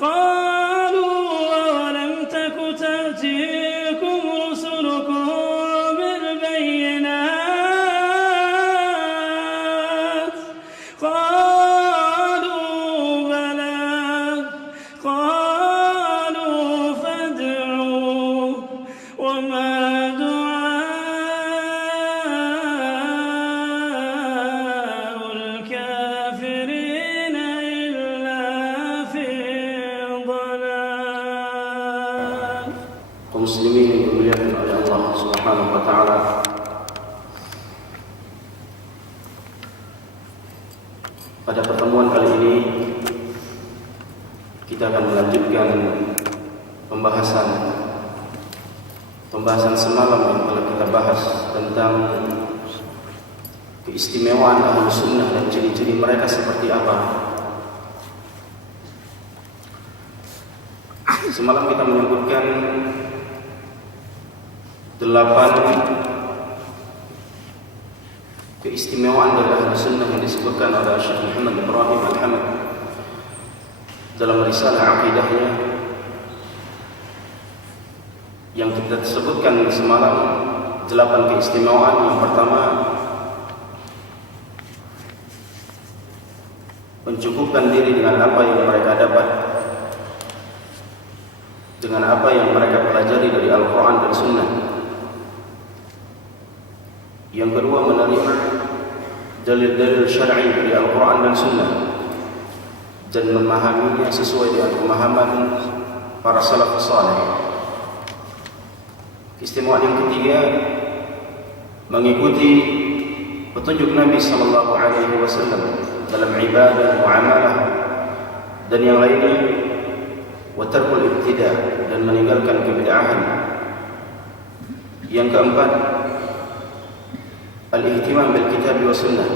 قالوا أولم تك تأتيكم رسلكم بالبينات قالوا بلى قالوا فادعوا وما دعاء الكافرين إلا في ضلال. kaum muslimin yang dimuliakan oleh Allah Subhanahu wa taala. Pada pertemuan kali ini kita akan melanjutkan pembahasan semalam yang telah kita bahas tentang keistimewaan Ahlus Sunnah dan ciri-ciri mereka seperti apa. Semalam kita menyebutkan 8 keistimewaan dari Ahlus Sunnah yang disebutkan oleh Syekh Muhammad Ibrahim Al-Hamad dalam risalah aqidahnya, yang kita sebutkan semalam 8 keistimewaan. Yang pertama, mencukupkan diri dengan apa yang mereka dapat, dengan apa yang mereka pelajari dari Al-Quran dan Sunnah. Yang kedua, menerima dalil-dalil syar'i dari Al-Quran dan Sunnah dan memahaminya sesuai dengan pemahaman para salafus saleh. Keistimewaan yang ketiga, mengikuti petunjuk Nabi sallallahu alaihi wasallam dalam ibadah, muamalah dan yang lainnya, wa tarkul ibtida', dan meninggalkan kebid'ahan. Yang keempat, al-ihtimam bil kitab wa sunnah,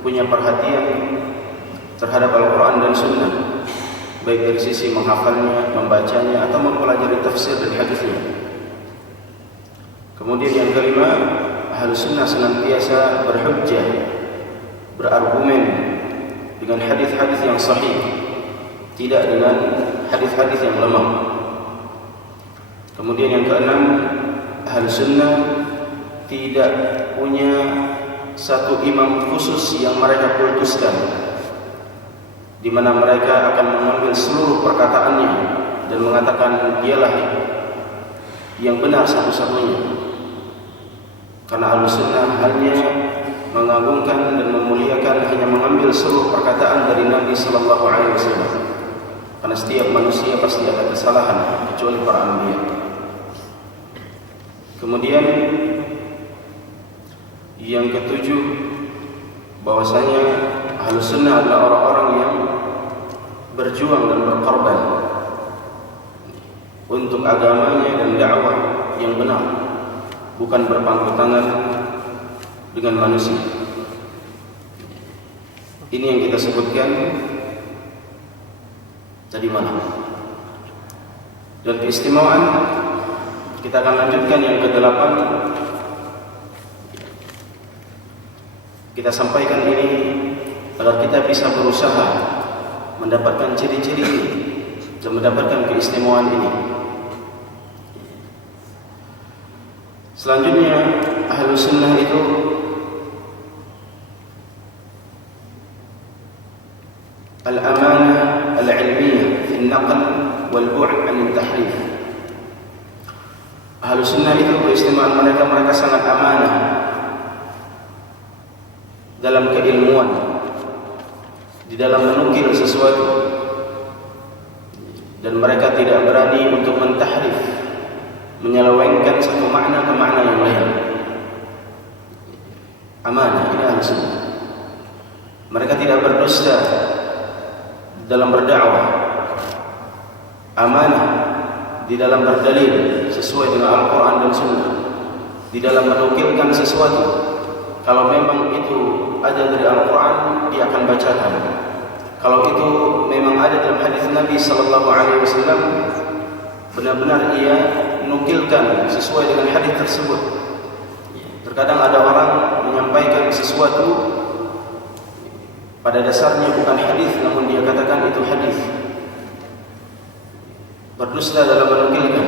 punya perhatian terhadap Al-Quran dan Sunnah, baik dari sisi menghafalnya, membacanya, atau mempelajari tafsir dan hadisnya. Kemudian yang kelima, Ahlus Sunnah senantiasa berhujjah, berargumen dengan hadis-hadis yang sahih, tidak dengan hadis-hadis yang lemah. Kemudian yang keenam, Ahlus Sunnah tidak punya satu imam khusus yang mereka kultuskan, di mana mereka akan mengambil seluruh perkataannya dan mengatakan dialah yang benar satu-satunya. Karena Ahlus Sunnah hanya mengagungkan dan memuliakan, hanya mengambil seluruh perkataan dari Nabi sallallahu alaihi wasallam. Karena setiap manusia pasti ada kesalahan, kecuali para anbiya. Kemudian yang ketujuh, bahwasanya Ahlus Sunnah adalah orang-orang yang berjuang dan berkorban untuk agamanya dan dakwah yang benar, bukan berpangku tangan dengan manusia. Ini yang kita sebutkan tadi malam. Dan keistimewaan kita akan lanjutkan yang ke-8. Kita sampaikan ini agar kita bisa berusaha mendapatkan ciri-ciri ini dan mendapatkan keistimewaan ini. Selanjutnya, Ahlus Sunnah itu al-amanah al-ilmiyah fi an-naql wal-bu'd 'an at-tahrif. Ahlus Sunnah itu keistimewaan mereka sangat amanah dalam keilmuan, di dalam menukil sesuatu, dan mereka tidak berani untuk mentahrif, menyelewengkan satu makna ke makna yang lain. Amanah, ini Ahlus Sunnah. Mereka tidak berdusta dalam berdakwah, amanah di dalam berdalil sesuai dengan Al-Quran dan Sunnah, di dalam menukilkan sesuatu. Kalau memang itu ada dari Al-Quran, dia akan bacakan. Kalau itu memang ada dalam hadis Nabi sallallahu alaihi wasallam, benar-benar ia nukilkan sesuai dengan hadis tersebut. Terkadang ada orang menyampaikan sesuatu pada dasarnya bukan hadis, namun dia katakan itu hadis. berdusta dalam menukilkan.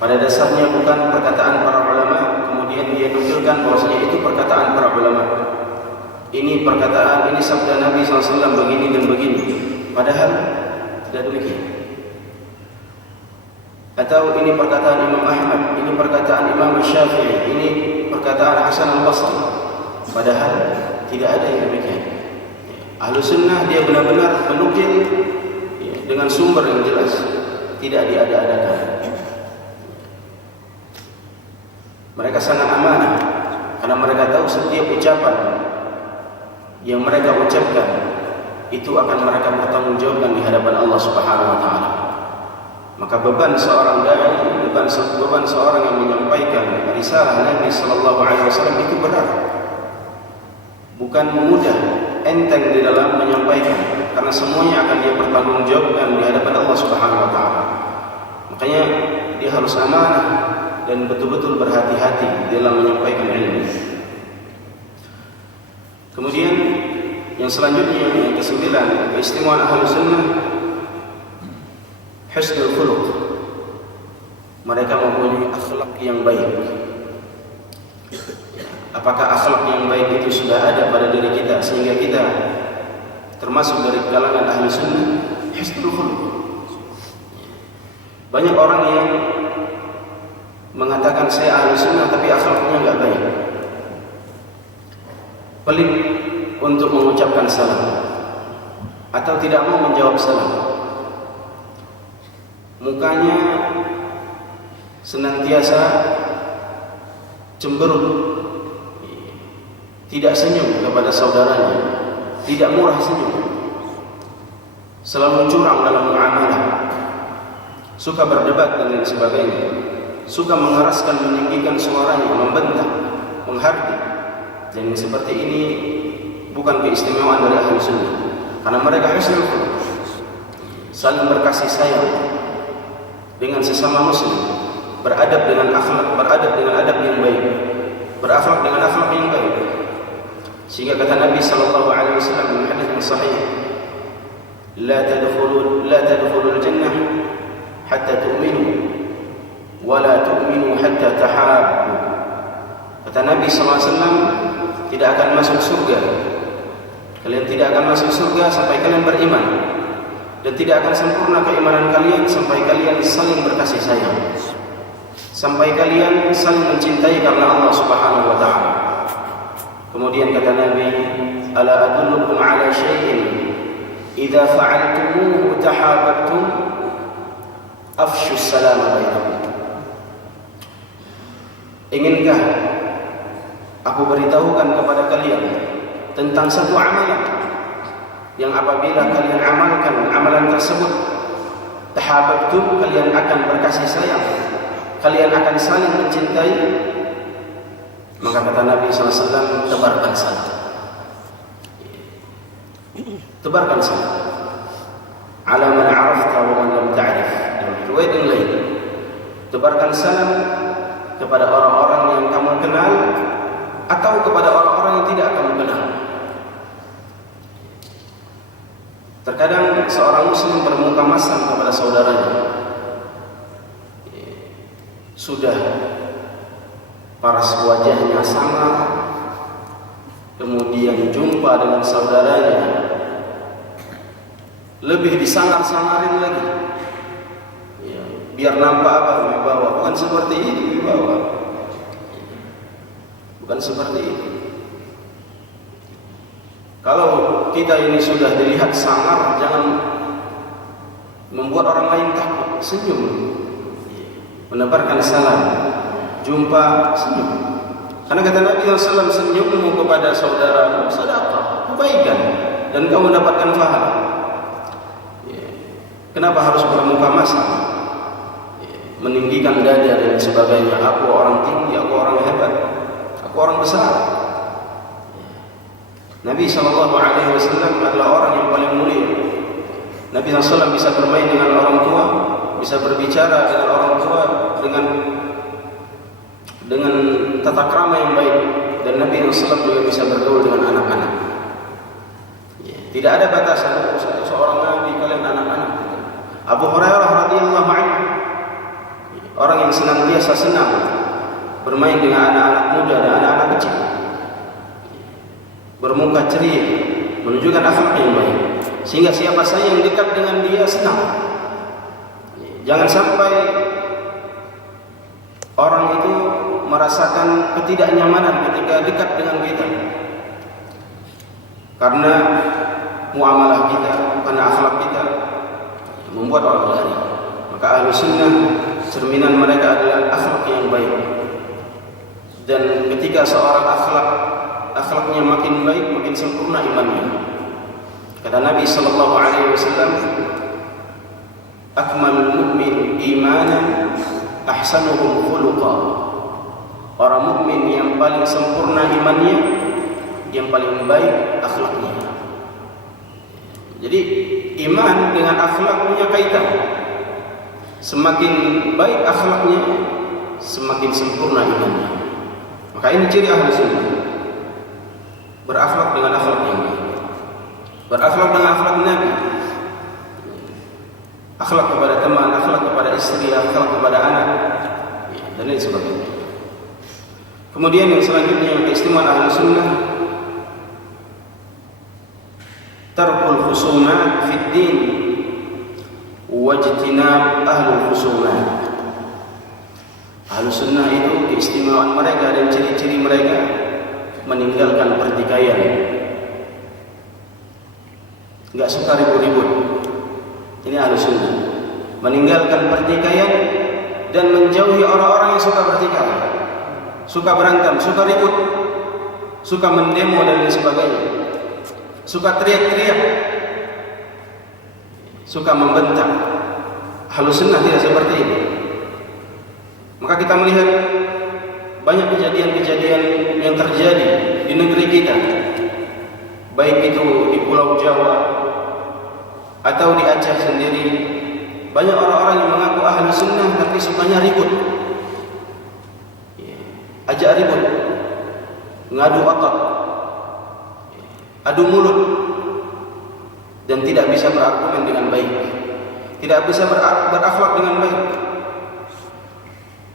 Pada dasarnya bukan perkataan para ulama, kemudian dia nukilkan bahwasanya itu perkataan para ulama. Ini perkataan, ini sabda Nabi SAW begini dan begini. Padahal tidak demikian. Atau ini perkataan Imam Ahmad, ini perkataan Imam Syafi'i, ini perkataan Hasan al-Basri. Padahal tidak ada yang demikian. Ahlus Sunnah dia benar-benar menukil dengan sumber yang jelas, tidak diada-adakan. Mereka sangat amanah karena mereka tahu setiap ucapan yang mereka ucapkan itu akan mereka bertanggungjawabkan di hadapan Allah Subhanahu wa taala. Maka beban seorang dai, beban seorang yang menyampaikan risalah Nabi sallallahu alaihi wasallam itu berat. Bukan mudah, enteng di dalam menyampaikan, karena semuanya akan dia pertanggungjawabkan di hadapan Allah Subhanahu wa taala. Makanya dia harus amanah dan betul-betul berhati-hati dalam menyampaikan ilmu. Kemudian yang selanjutnya, yang ke-9, keistimewaan Ahlus Sunnah, husnul khuluq. Mereka mempunyai akhlak yang baik. Apakah akhlak yang baik itu sudah ada pada diri kita sehingga kita termasuk dari kalangan Ahlus Sunnah? Husnul khuluq. Banyak orang yang mengatakan saya Ahlus Sunnah tapi akhlaknya enggak baik. Pelit untuk mengucapkan salam atau tidak mau menjawab salam. Mukanya senantiasa cemberut, tidak senyum kepada saudaranya, tidak murah senyum, selalu curang dalam muamalah, suka berdebat dan lain sebagainya, suka mengeraskan, meninggikan suaranya, membentak, menghardik. Dan seperti ini bukan keistimewaan dari Ahlus Sunnah, karena mereka husnul khuluq, saling berkasih sayang dengan sesama muslim, beradab dengan akhlak, beradab dengan adab yang baik, berakhlak dengan akhlak yang baik. Sehingga kata Nabi sallallahu alaihi wasallam dalam hadis yang sahih, la tadkhulul jannah hatta tu'minu wa la tu'minu hatta tahabbu. Kata Nabi sallallahu alaihi wasallam, tidak akan masuk surga. Kalian tidak akan masuk surga sampai kalian beriman, dan tidak akan sempurna keimanan kalian sampai kalian saling berkasih sayang, sampai kalian saling mencintai karena Allah Subhanahu wa taala. Kemudian kata Nabi, ala adullukum ala syai'in idza fa'altumuhu tahabbtum afshu salam bainakum. Inginkah aku beritahukan kepada kalian tentang satu amalan yang apabila kalian amalkan amalan tersebut, tahabbtum, kalian akan berkasih sayang, kalian akan saling mencintai. Maka kata Nabi SAW, tebarkan salam. Tebarkan salam. Ala man arafta wa man lam ta'rif. Riwayat yang lain, tebarkan salam kepada orang-orang yang kamu kenal atau kepada orang-orang yang tidak kamu kenal. Terkadang seorang muslim bermuka masam kepada saudaranya, sudah paras wajahnya sama, kemudian jumpa dengan saudaranya lebih disangar-sangarin lagi, ya, biar nampak apa wibawa. Bukan seperti itu wibawa, bukan seperti itu. Kalau kita ini sudah dilihat sangar, jangan membuat orang lain takut. Senyum, menebarkan salam, jumpa, senyum. Karena kata Nabi SAW, senyummu kepada saudaramu sedekah, kebaikan, dan kamu mendapatkan pahala. Kenapa harus bermuka masam, meninggikan dada dan sebagainya? Aku orang tinggi, aku orang hebat, aku orang besar. Nabi SAW adalah orang yang paling mulia. Nabi SAW bisa bermain dengan orang tua, bisa berbicara dengan orang tua dengan tata krama yang baik, dan Nabi SAW juga bisa bergaul dengan anak-anak. Tidak ada batasan seorang Nabi kalian anak-anak. Abu Hurairah radhiyallahu orang yang senantiasa senang bermain dengan anak-anak muda dan anak-anak kecil, bermuka ceria, menunjukkan akhlak yang baik, sehingga siapa saja yang dekat dengan dia senang. Jangan sampai orang itu merasakan ketidaknyamanan ketika dekat dengan kita karena muamalah kita, karena akhlak kita membuat orang lari. Maka ahlu sunnah cerminan mereka adalah akhlak yang baik. Dan ketika seorang akhlaknya makin baik, makin sempurna imannya. Kata Nabi sallallahu alaihi wasallam, akmalul mu'min imanan ahsanuhum khuluqa. Orang mukmin yang paling sempurna imannya, yang paling baik akhlaknya. Jadi iman dengan akhlak punya kaitan. Semakin baik akhlaknya, semakin sempurna imannya. Maka ini ciri ahli sunnah, berakhlak dengan akhlak yang baik, berakhlak dengan akhlak Nabi, akhlak kepada teman, akhlak kepada istri, akhlak kepada anak, dan lain sebagainya. Kemudian yang selanjutnya, keistimewaan ahli sunnah, tarkul khusumat fid din wajtinab ahlul khusumat. Ahlu sunnah itu keistimewaan mereka dan ciri-ciri mereka meninggalkan pertikaian, enggak suka ribut-ribut. Ini ahlu sunnah, meninggalkan pertikaian dan menjauhi orang-orang yang suka bertikai, suka berantem, suka ribut, suka mendemo dan lain sebagainya, suka teriak-teriak, suka membentak. Ahlu sunnah tidak seperti ini. Maka kita melihat banyak kejadian-kejadian yang terjadi di negeri kita, baik itu di Pulau Jawa atau di Aceh sendiri. Banyak orang-orang yang mengaku ahlu sunnah tapi sukanya ribut, ajak ribut, ngadu otot, adu mulut, dan tidak bisa berargumen dengan baik, tidak bisa berakhlak dengan baik.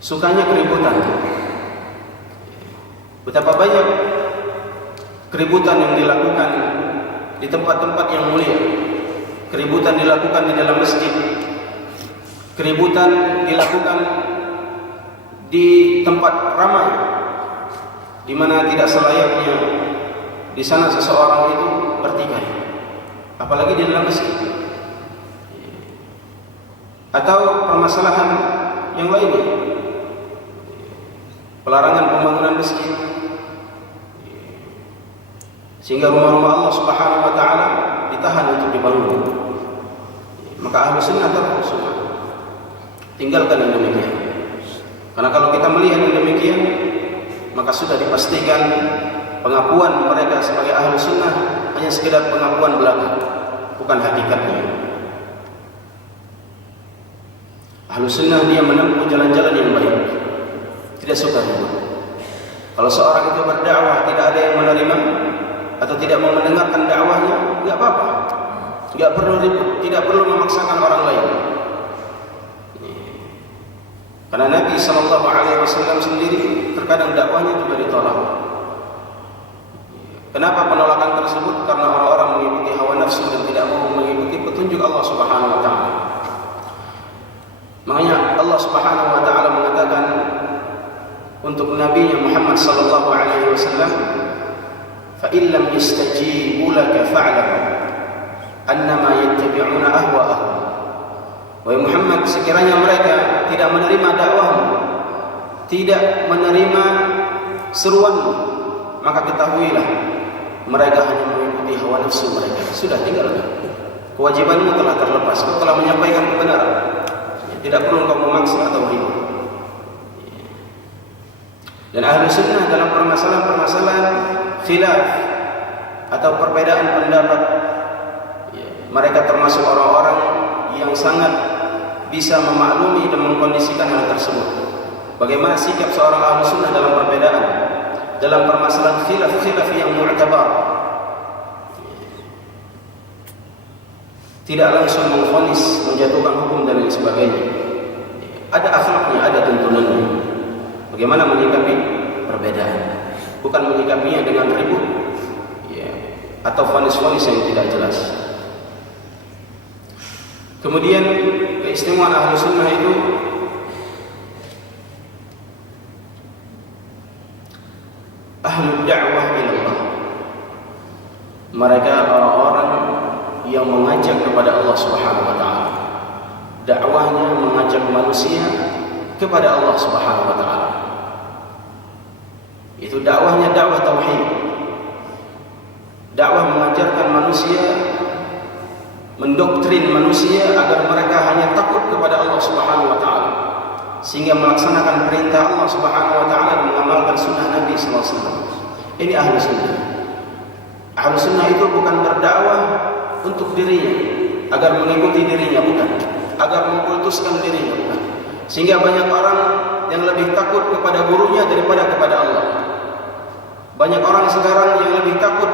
Sukanya keributan. Betapa banyak keributan yang dilakukan di tempat-tempat yang mulia. Keributan dilakukan di dalam masjid, keributan dilakukan di tempat ramai, di mana tidak selayaknya di sana seseorang itu bertikai, apalagi di dalam masjid. Atau permasalahan yang lainnya, pelarangan pembangunan masjid, sehingga rumah-rumah Allah Subhanahu wa taala ditahan untuk dibangun. Maka ahlu sunnah terkhusus tinggalkan yang demikian. Karena kalau kita melihat yang demikian, maka sudah dipastikan pengakuan mereka sebagai ahlu sunnah hanya sekedar pengakuan belaka, bukan hakikatnya. Ahlu sunnah dia menempuh jalan-jalan yang baik, tidak suka ribut. Kalau seorang itu berdakwah tidak ada yang menerima atau tidak mau mendengarkan dakwahnya, enggak apa-apa, enggak perlu ribut, tidak perlu memaksakan orang lain. Karena Nabi SAW sendiri terkadang dakwahnya juga ditolak. Kenapa penolakan tersebut? Karena orang-orang mengikuti hawa nafsu dan tidak mau mengikuti petunjuk Allah Subhanahu wa taala. Makanya Allah Subhanahu wa taala mengatakan untuk Nabi Muhammad sallallahu alaihi wasallam, "Fa in lam yastajibu laka fa'lam annama yattabi'una ahwa'ahum." Wahai Muhammad, sekiranya mereka tidak menerima dakwahmu, tidak menerima seruanmu, maka ketahuilah mereka hanya mengikuti hawa nafsu mereka. Sudah, tinggalkan. Kewajibanmu telah terlepas. Kau telah menyampaikan kebenaran. Tidak perlu kau memaksa atau ribut. Dan ahlu sunnah dalam permasalahan-permasalahan khilaf atau perbedaan pendapat, mereka termasuk orang-orang yang sangat bisa memaklumi dan mengkondisikan hal tersebut. Bagaimana sikap seorang ahlu sunnah dalam perbedaan, dalam permasalahan khilaf yang mu'tabar. Tidak langsung mengvonis, menjatuhkan hukum dan lain sebagainya. Ada akhlaknya, ada kerukunannya. Bagaimana menyikapi perbedaan? Bukan menyikapinya dengan ribut, ya, atau vonis-vonis yang tidak jelas. Kemudian keistimewaan ahlu sunnah itu ahlu da'wah ilallah. Mereka orang-orang yang mengajak kepada Allah Subhanahu wa taala. Dakwahnya mengajak manusia kepada Allah Subhanahu wa taala. Itu dakwahnya dakwah tauhid. Dakwah mengajarkan manusia, mendoktrin manusia agar mereka hanya takut kepada Allah Subhanahu wa taala, sehingga melaksanakan perintah Allah Subhanahu wa taala dan mengamalkan sunnah Nabi sallallahu alaihi wasallam. Ini ahlu sunnah. Ahlu sunnah itu bukan berdakwah untuk dirinya, agar mengikuti dirinya, bukan, agar mengkultuskan dirinya, bukan. Sehingga banyak orang yang lebih takut kepada gurunya daripada kepada Allah. Banyak orang sekarang yang lebih takut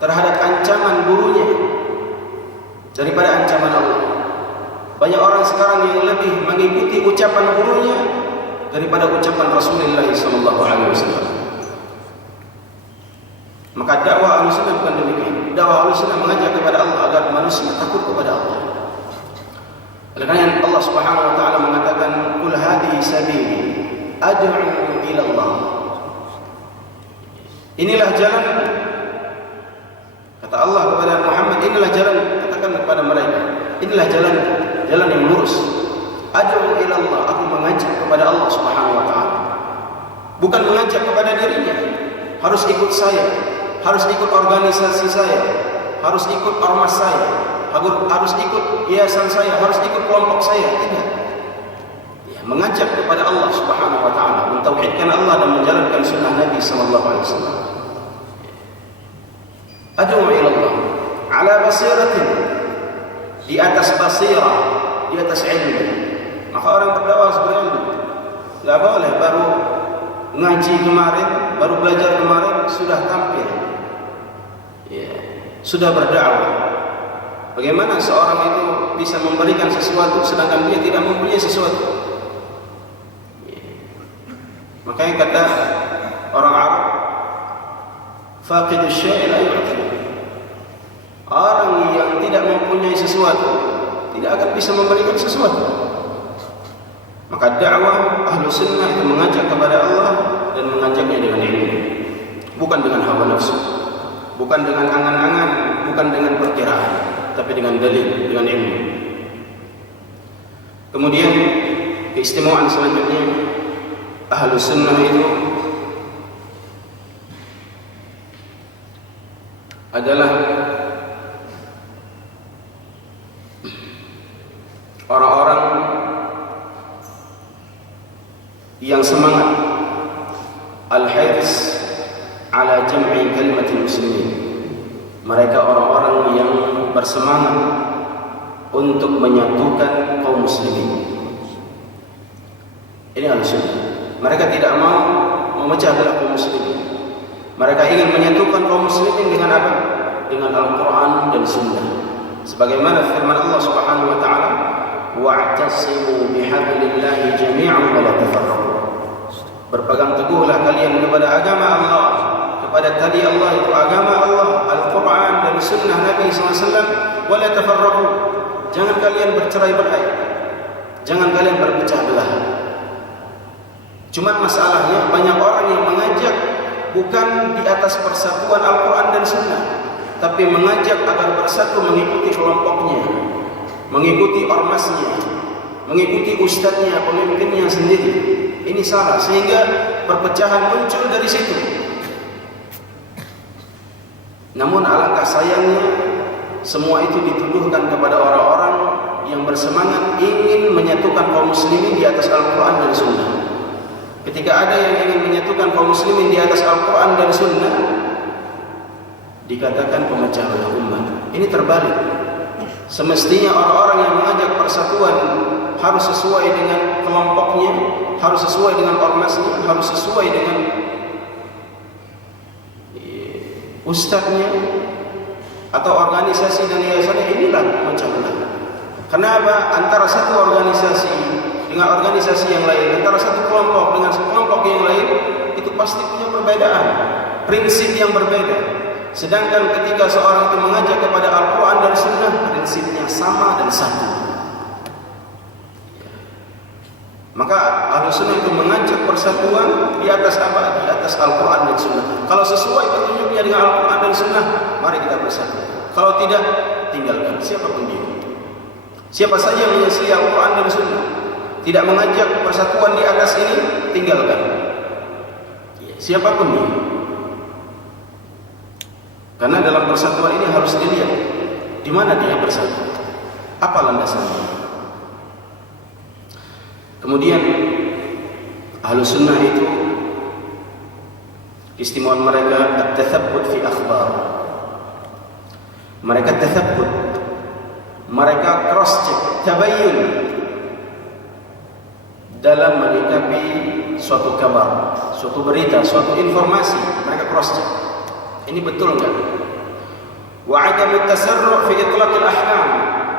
terhadap ancaman gurunya daripada ancaman Allah. Banyak orang sekarang yang lebih mengikuti ucapan gurunya daripada ucapan Rasulullah SAW. Maka dakwah Ahlussunnah bukan demikian. Dakwah Ahlussunnah mengajak kepada Allah agar manusia takut kepada Allah. Oleh karena Allah Subhanahu wa taala mengatakan, "Qul hadhihi sabili ad'u ila Allah." Inilah jalan, kata Allah kepada Muhammad, inilah jalan, katakan kepada mereka, inilah jalan yang lurus. Ad'u ila Allah, aku mengajak kepada Allah Subhanahu wa taala. Bukan mengajak kepada dirinya, harus ikut saya, harus ikut organisasi saya, harus ikut ormas saya, harus ikut yayasan saya, harus ikut kelompok saya. Tidak. Ya, mengajak kepada Allah Subhanahu wa taala, mentauhidkan Allah dan menjalankan sunnah Nabi sallallahu alaihi wasallam. Ad'u ila Allah ala basiratin, di atas basirah, di atas ilmu. Maka orang berdakwah berilmu. Enggak boleh baru ngaji kemarin, baru belajar kemarin sudah tampil, ya, sudah berdakwah. Bagaimana seorang itu bisa memberikan sesuatu sedangkan dia tidak mempunyai sesuatu? Ya. Makanya kata orang Arab, faqidus syai' la yu'ti. Orang yang tidak mempunyai sesuatu tidak akan bisa memberikan sesuatu. Maka dakwah ahlu sunnah itu mengajak kepada Allah dan mengajaknya dengan ilmu, bukan dengan hawa nafsu, bukan dengan angan-angan, bukan dengan perkiraan, tapi dengan dalil, dengan ilmu. Kemudian keistimewaan selanjutnya ahlu sunnah itu adalah orang-orang yang semangat al-hirs ala jam'i kalimatil muslimin. Mereka orang-orang yang bersemangat untuk menyatukan kaum muslimin. Ini Ahlussunnah. Mereka tidak mau memecah belah kaum muslimin. Mereka ingin menyatukan kaum muslimin dengan apa? Dengan Al-Quran dan Sunnah. Sebagaimana firman Allah Subhanahu wa taala, wa'tasimu bihablillahi jami'an wa la tafarraqu. Berpegang teguhlah kalian kepada agama Allah, kepada tali Allah, itu agama Allah, Al-Quran dan Sunnah Nabi SAW. Wa la tafarraqu. Jangan kalian bercerai-berai, jangan kalian berpecah belah. Cuma masalahnya banyak orang yang mengajak bukan di atas persatuan Al-Quran dan Sunnah, tapi mengajak agar bersatu mengikuti kelompoknya, mengikuti ormasnya, mengikuti ustadznya, pemimpinnya sendiri. Ini salah, sehingga perpecahan muncul dari situ. Namun alangkah sayangnya semua itu dituduhkan kepada orang-orang yang bersemangat ingin menyatukan kaum muslimin di atas Al-Quran dan Sunnah. Ketika ada yang ingin menyatukan kaum muslimin di atas Al-Quran dan Sunnah, dikatakan pemecah belah umat. Ini terbalik. Semestinya orang-orang yang mengajak persatuan harus sesuai dengan kelompoknya, harus sesuai dengan ormasnya, harus sesuai dengan ustadznya atau organisasi dan yayasannya. Inilah pemecah belah. Kenapa? Antara satu organisasi dengan organisasi yang lain, antara satu kelompok dengan kelompok yang lain, itu pasti punya perbedaan, prinsip yang berbeda. Sedangkan ketika seorang itu mengajak kepada Al-Quran dan Sunnah, prinsipnya sama dan satu. Maka Ahlussunnah itu mengajak persatuan di atas apa? Di atas Al-Quran dan Sunnah. Kalau sesuai petunjuknya dengan Al-Quran dan Sunnah, mari kita bersatu. Kalau tidak, tinggalkan siapapun dia. Siapa saja yang menyelisih Al-Quran dan Sunnah, tidak mengajak persatuan di atas ini, tinggalkan. Siapapun dia. Karena dalam persatuan ini harus dilihat di mana dia bersatu, apa landasannya. Kemudian Ahlussunnah itu keistimewaan mereka at-tathabbut fi akhbar. Mereka tathabbut, mereka cross check, tabayyun dalam menyikapi suatu kabar, suatu berita, suatu informasi, mereka cross check. Ini betul enggak? Wa 'adamu tasarru' fi itlaqil ahkam,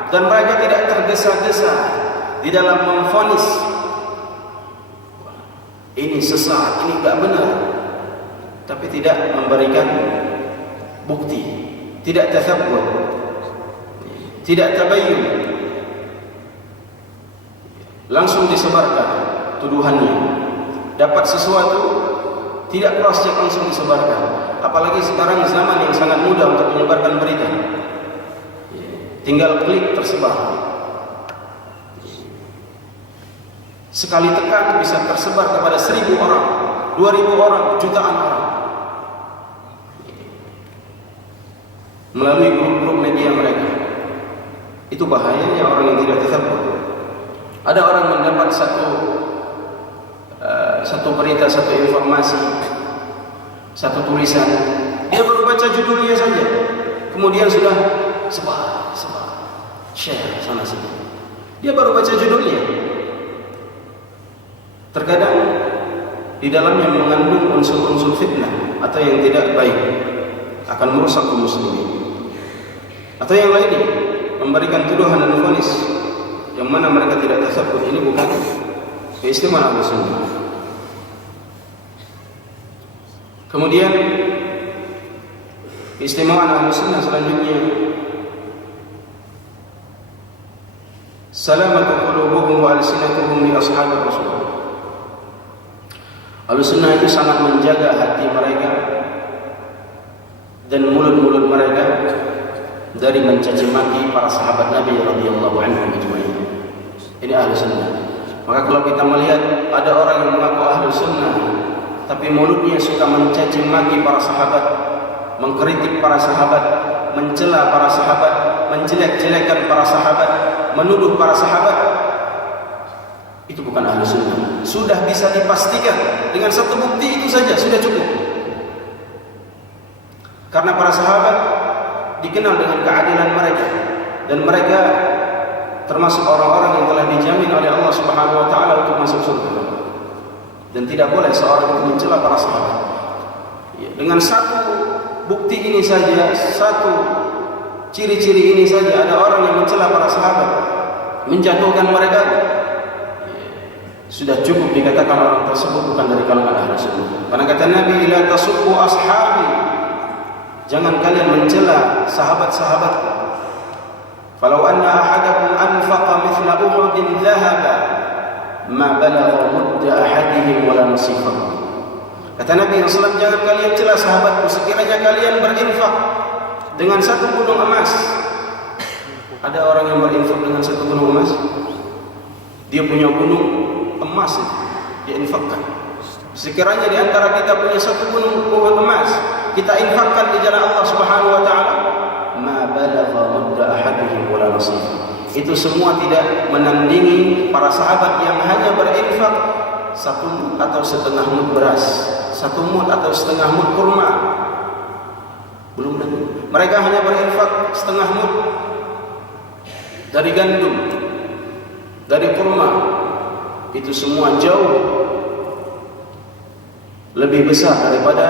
dan mereka tidak tergesa-gesa di dalam memvonis ini sesat, ini enggak benar, tapi tidak memberikan bukti, tidak tathabbut, tidak tabayyun, langsung disebarkan tuduhannya. Dapat sesuatu, tidak cross check, langsung disebarkan. Apalagi sekarang zaman yang sangat mudah untuk menyebarkan berita, tinggal klik tersebar. Sekali tekan bisa tersebar kepada 1.000 orang, 2.000 orang, jutaan orang, melalui grup-grup media mereka. Itu bahayanya orang yang tidak tathabbut. Ada orang mendapat satu berita, satu informasi, satu tulisan, dia baru baca judulnya saja, kemudian sudah sebar, share sana sini. Dia baru baca judulnya. Terkadang di dalamnya mengandung unsur-unsur fitnah atau yang tidak baik, akan merusak kaum muslimin. Atau yang lainnya, memberikan tuduhan dan vonis yang mana mereka tidak tathabbut. Ini bukan keistimewaan Ahlussunnah. Kemudian keistimewaan Ahlussunnah selanjutnya, salamatu qulubuhum wa alsinatuhum li ashabi Rasul. Ahlussunnah itu sangat menjaga hati mereka dan mulut-mulut mereka dari mencaci maki para sahabat Nabi radhiyallahu anhum ajma'in. Ini Ahlussunnah. Maka kalau kita melihat ada orang yang mengaku Ahlussunnah tapi mulutnya suka mencaci maki para sahabat, mengkritik para sahabat, mencela para sahabat, menjelek-jelekan para sahabat, menuduh para sahabat, itu bukan Ahlussunnah. Sudah bisa dipastikan dengan satu bukti itu saja sudah cukup. Karena para sahabat dikenal dengan keadilan mereka, dan mereka termasuk orang-orang yang telah dijamin oleh Allah Subhanahu wa taala untuk masuk surga. Dan tidak boleh seorang itu mencela para sahabat. Dengan satu bukti ini saja, satu ciri-ciri ini saja, ada orang yang mencela para sahabat, menjatuhkan mereka, sudah cukup dikatakan orang tersebut bukan dari kalangan Ahlussunnah. Karena kata Nabi, la tasubbu ashabi, jangan kalian mencela sahabat-sahabatku. Falau anna ahadakum anfaqa mithla Uhudin dhahaba ma balagha mudda ahadihim wala nasifahu. Kata Nabi SAW, jangan kalian cela sahabatku, sekiranya kalian berinfak dengan satu gunung emas. Ada orang yang berinfak dengan satu gunung emas? Dia punya gunung emas, dia infakkan. Sekiranya di antara kita punya satu gunung emas, kita infakkan di jalan Allah Subhanahu wa taala, ma balagha mudda ahadihim wala nasifahu. Itu semua tidak menandingi para sahabat yang hanya berinfak satu mud atau setengah mud beras, satu mud atau setengah mud kurma. Belum lagi. Mereka hanya berinfak setengah mud dari gandum, dari kurma. Itu semua jauh lebih besar daripada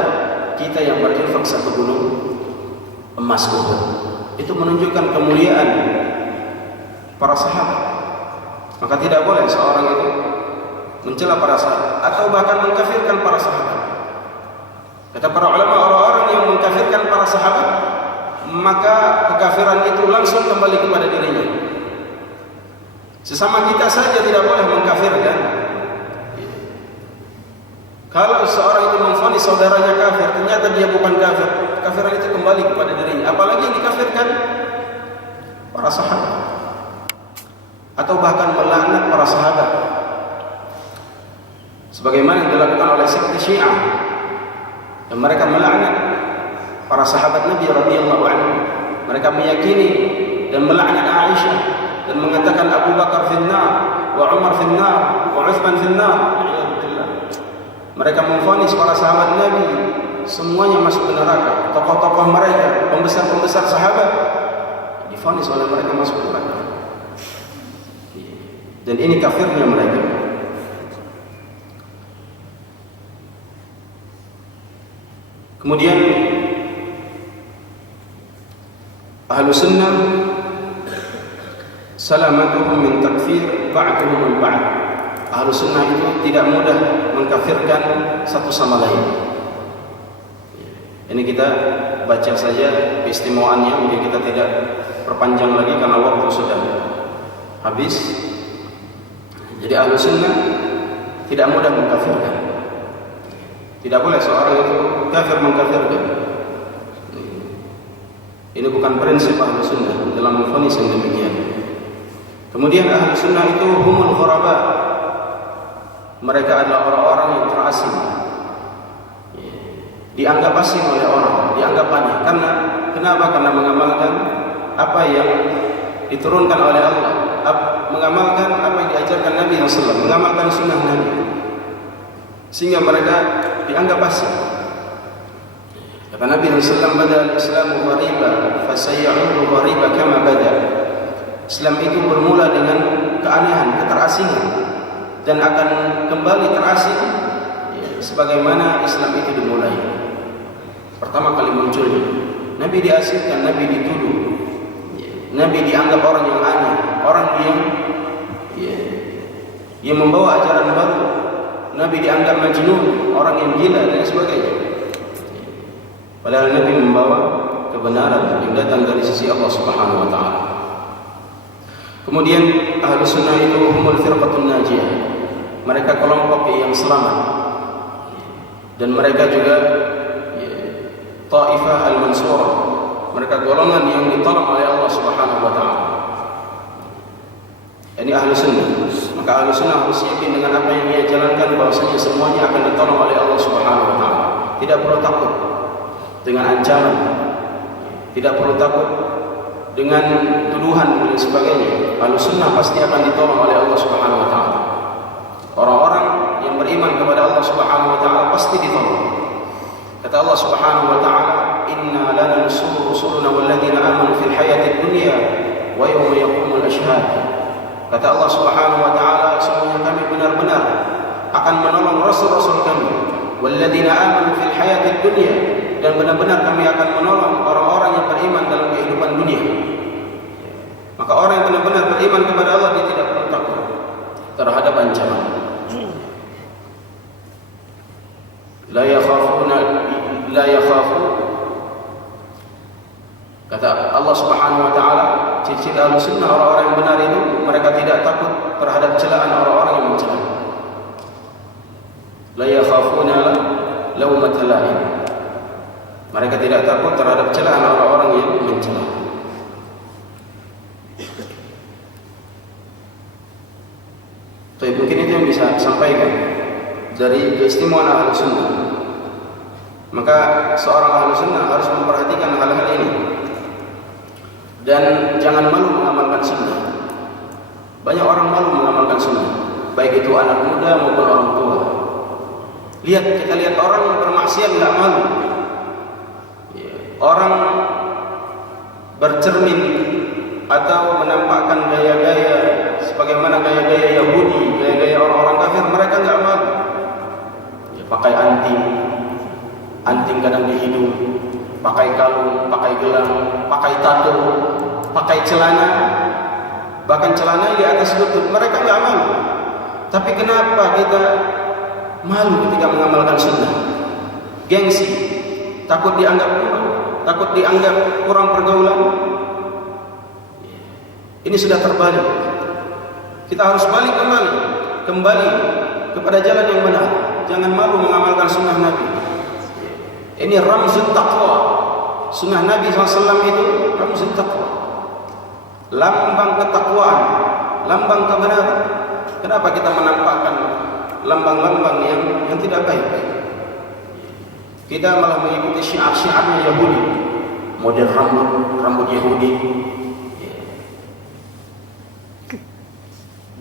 kita yang berinfak satu gunung emas kubur. Itu menunjukkan kemuliaan para sahabat. Maka tidak boleh seorang itu mencela para sahabat atau bahkan mengkafirkan para sahabat. Kata para ulama, orang-orang yang mengkafirkan para sahabat, maka kekafiran itu langsung kembali kepada dirinya. Sesama kita saja tidak boleh mengkafirkan. Kalau seorang itu memvonis saudaranya kafir, ternyata dia bukan kafir, kekafiran itu kembali kepada dirinya. Apalagi yang dikafirkan para sahabat, atau bahkan melaknat para sahabat, sebagaimana yang dilakukan oleh sekte Syiah, dan mereka melaknat para sahabat Nabi radhiyallahu anhu. Mereka meyakini dan melaknat Aisyah dan mengatakan Abu Bakar finnar, wa Umar finnar, wa Utsman finnar. Mereka memvonis para sahabat Nabi semuanya masuk ke neraka. Tokoh-tokoh mereka, pembesar-pembesar sahabat, divonis oleh mereka masuk ke neraka. Dan ini kafirnya mereka. Kemudian Ahlus Sunnah salamatuhum min takfir ba'duhum min ba'd. Ahlus Sunnah itu tidak mudah mengkafirkan satu sama lain. Ini kita baca saja keistimewaannya, mungkin kita tidak perpanjang lagi karena waktu sudah habis. Jadi Ahlus Sunnah tidak mudah mengkafirkan. Tidak boleh seorang itu kafir mengkafirkan. Ini bukan prinsip Ahlus Sunnah dalam memvonis yang demikian. Kemudian Ahlus Sunnah itu humul ghuraba. Mereka adalah orang-orang yang terasing, dianggap asing oleh orang, dianggap aneh. Kenapa? Karena mengamalkan apa yang diturunkan oleh Allah, mengamalkan apa yang diajarkan Nabi SAW, mengamalkan sunnah Nabi, sehingga mereka dianggap asing. Kata Nabi SAW, "Bada al-Islamu ghariba, fasayaudu ghariba kama bada." Islam itu bermula dengan keanehan, keterasingan, dan akan kembali terasing sebagaimana Islam itu dimulai. Pertama kali munculnya, Nabi diasingkan, Nabi dituduh, Nabi dianggap orang yang aneh, orang yang membawa ajaran baru. Nabi dianggap majnun, orang yang gila dan sebagainya. Padahal Nabi membawa kebenaran yang datang dari sisi Allah Subhanahu wa taala. Kemudian Ahlus Sunnah itu humul firqatun najiyah. Mereka kelompok yang selamat. Dan mereka juga Taifah al-Mansurah. Mereka golongan yang ditolong oleh Allah Subhanahu wa taala. Ini Ahlus Sunnah. Maka Ahlus Sunnah harus yakin dengan apa yang dia jalankan, bahwasanya semuanya akan ditolong oleh Allah Subhanahu wa taala. Tidak perlu takut dengan ancaman. Tidak perlu takut dengan tuduhan dan sebagainya. Ahlus Sunnah pasti akan ditolong oleh Allah Subhanahu wa taala. Orang-orang yang beriman kepada Allah Subhanahu wa taala pasti ditolong. Kata Allah Subhanahu wa taala, "Inna lanansuru rusulana walladzina amanu fil hayatid dunya wa yawma yaqumul ashhad." Kata Allah Subhanahu wa taala, sesungguhnya kami benar-benar akan menolong rasul-rasul kami, walladzina amanu fil hayatid dunya, dan benar-benar kami akan menolong orang-orang yang beriman dalam kehidupan dunia. Maka orang yang benar-benar beriman kepada Allah, dia tidak perlu takut terhadap ancaman. La yakhafu. Kata Allah Subhanahu wa taala, ciri-ciri Ahlus Sunnah, orang-orang yang benar itu mereka tidak takut terhadap celaan orang-orang yang mencela. La yakhafuna lawmata laim. Mereka tidak takut terhadap celaan orang-orang yang mencela. Tapi mungkin itu yang bisa sampaikan dari keistimewaan Ahlus Sunnah. Maka seorang Ahlus Sunnah harus memperhatikan hal-hal ini dan jangan malu mengamalkan sunnah. Banyak orang malu mengamalkan sunnah, baik itu anak muda maupun orang tua. Kita lihat orang bermaksiat nggak malu. Orang bercermin atau menampakkan gaya-gaya sebagaimana gaya-gaya Yahudi, gaya-gaya orang-orang kafir, mereka nggak malu. Pakai anting kadang di hidung, pakai kalung, pakai gelang, pakai tato, pakai celana, bahkan celana di atas lutut. Mereka enggak malu. Tapi kenapa kita malu ketika mengamalkan sunnah? Gengsi, takut dianggap kurang, takut dianggap kurang pergaulan. Ini sudah terbalik. Kita harus balik kembali kepada jalan yang benar. Jangan malu mengamalkan sunnah Nabi. Ini ramzul taqwa. Sunnah Nabi SAW itu ramzul taqwa, lambang ketakwaan, lambang kebenaran. Kenapa kita menampakkan lambang-lambang yang tidak baik? Kita malah mengikuti syiar-syiarnya Yahudi, model rambut Yahudi,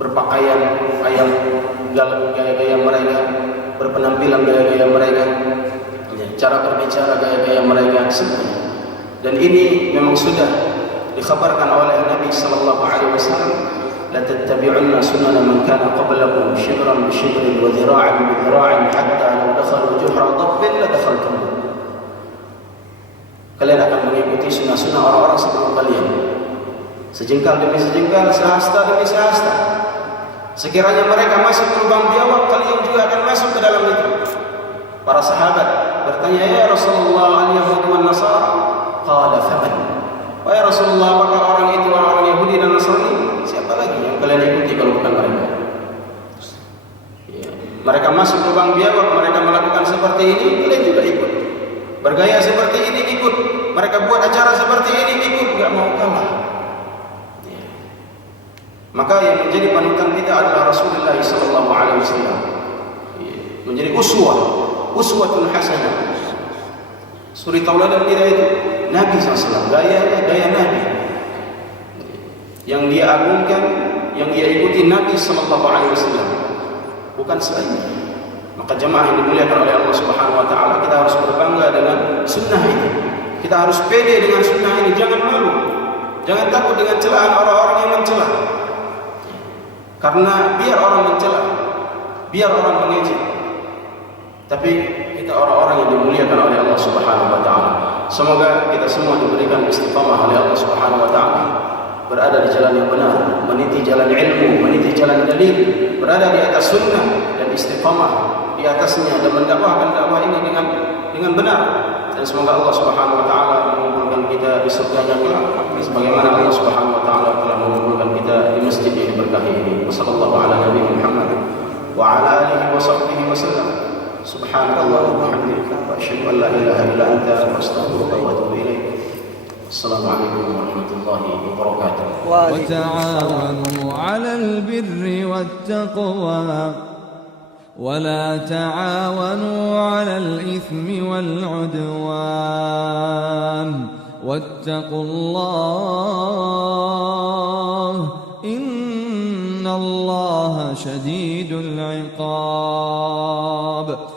berpakaian gaya-gaya mereka, berpenampilan gaya-gaya mereka, cara berbicara gaya-gaya mereka, semuanya. Dan ini memang sudah dikhabarkan oleh Nabi sallallahu alaihi wasallam, la tattabi'unna sunana man kana qablakum shibran bi shibrin wa dhira'an bi dhira'in hatta law dakhalu juhra dabbin la dakhaltum. Kalian akan mengikuti sunnah-sunnah orang-orang sebelum kalian, sejengkal demi sejengkal, sehasta demi sehasta. Sekiranya mereka masuk ke lubang biawak, kalian juga akan masuk ke dalam itu. Para sahabat bertanya, ya Rasulullah, al-Yahud wa Nasara? Qala faman? Wahai Rasulullah, apakah orang itu orang Yahudi dan Nasrani? Siapa lagi yang kalian ikuti kalau bukan mereka? Ya. Mereka masuk ke lubang biawak, mereka melakukan seperti ini, kalian juga ikut. Bergaya seperti ini, ikut. Mereka buat acara seperti ini, ikut. Tidak mau kalah. Ya. Maka yang menjadi panutan kita adalah Rasulullah SAW. Ya. Menjadi uswatun hasanah. Suri tauladan kita itu Nabi SAW, gaya Nabi yang dia agungkan, yang dia ikuti Nabi SAW, bukan selainnya. Maka jemaah yang dimuliakan oleh Allah Subhanahu Wa Taala, kita harus berbangga dengan sunnah ini. Kita harus pede dengan sunnah ini. Jangan malu, jangan takut dengan celaan orang-orang yang mencela. Karena biar orang mencela, biar orang mengejek, tapi kita orang-orang yang dimuliakan oleh Allah Subhanahu Wa Taala. Semoga kita semua diberikan istiqamah oleh Allah Subhanahu Wa Taala, berada di jalan yang benar, meniti jalan ilmu, meniti jalan dalil, berada di atas sunnah dan istiqamah di atasnya, dan mendakwahkan dakwah ini dengan benar. Dan semoga Allah Subhanahu Wa Taala mengumpulkan kita di surga-Nya kelak, sebagaimana Allah Subhanahu Wa Taala telah mengumpulkan kita di masjid yang berkah ini. Wassallallahu ala nabiyina Muhammad wa ala alihi wa sahbihi wasallam. Subhanallah wa bihamdika, wa asyhadu an la ilaha illa anta, wa astaghfiruka wa atubu ilaik. Assalamualaikum warahmatullahi wabarakatuh. Wa ta'awanu 'alal birri wat taqwa wa la ta'awanu 'alal ithmi wal 'udwan. Wattaqullah, innallaha shadidul 'iqab.